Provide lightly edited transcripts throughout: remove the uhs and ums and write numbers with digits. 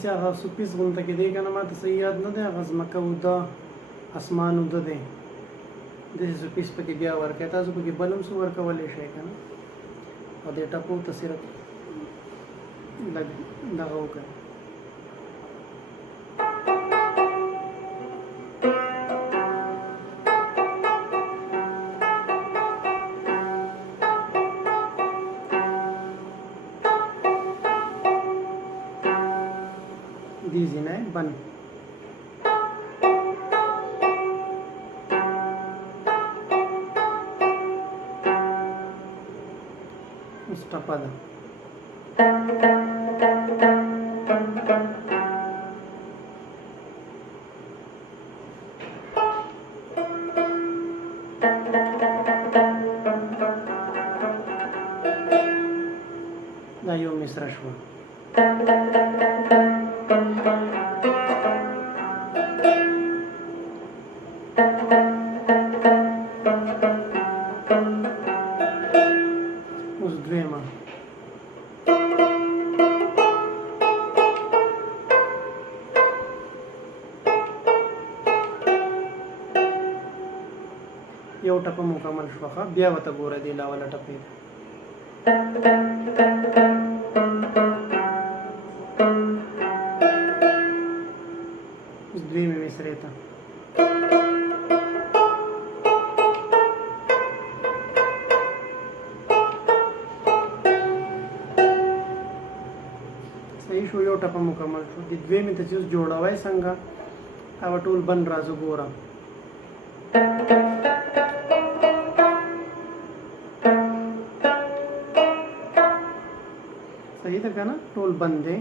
چې هغه سپیس غونډه کې دی کنه ما ته صحیح یاد نه دی هغه ځمکه وده اسمان وده دی د سپیس پکې بیا ورکه تاسو پکې بلم سو ورکولې شي کنه او د ټاپو ته صرف دغه وکړه دیزی نه بند ټپه ده دا یو مصره شوه اوس دویمه یو ټپه مکمل شوه بیا ورته ګوره دی لاوله ټپې اوس دویمه مصرې ته صحیح شو یو ټپه مکمل شو د دویمې ته چې اوس جوړوی څنګه هغه ټول بند راځو ګوره صحیح ده کنه ټول بند دی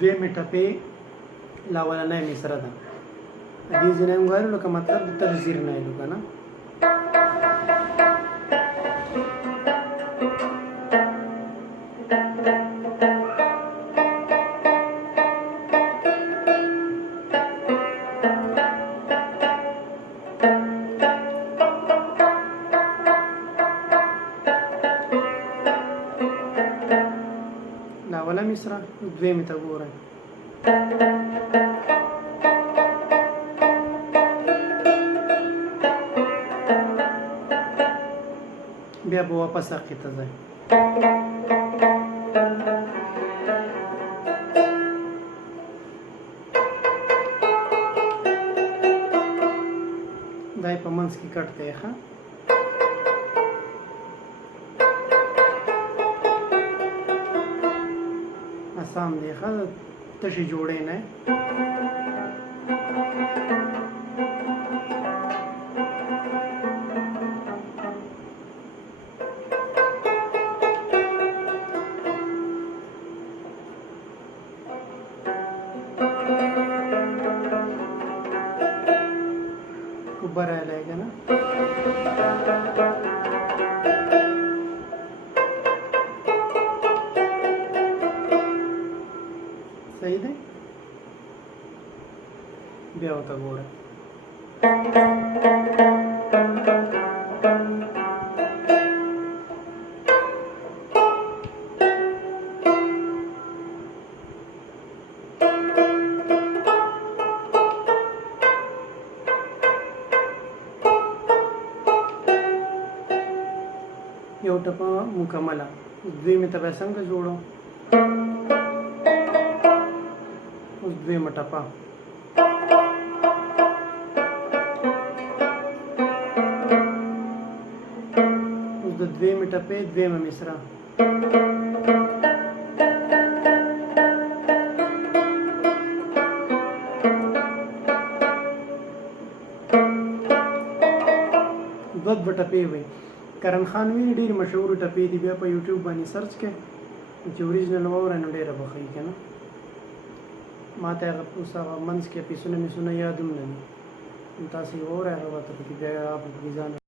دویمې ټپې لاولنۍ مصره ده دې ځینې هم وایو لکه مطلب د تغذیر نه ویلو که نه لاوله مصره دویمې ته ګورئ بیا به واپس حقې ته ځئ دا یې په منځ کې کټ دی ښه آسان دی ښه تشې جوړې نه ऊपर आ जाएगा ना सही है ब्याह होता गोड़ा यो टप्पा मुकम्मल द्विम तब संग जोड़ो उस द्विम टप्पा उस द्विम टप्पे द्विम मिश्रा दो टप्पे हुए करन खान وی ډیر مشهور ټپې دی بیا په یوټیوب باندې سرچ کړئ چې اوریجنل وره نو ډیره بخښي کنه ما ته هغه اوس هغه منځ کې پیسونه یادوم نه تاسو یې ووایئ هغه به ته پکې بیا په پکې ځان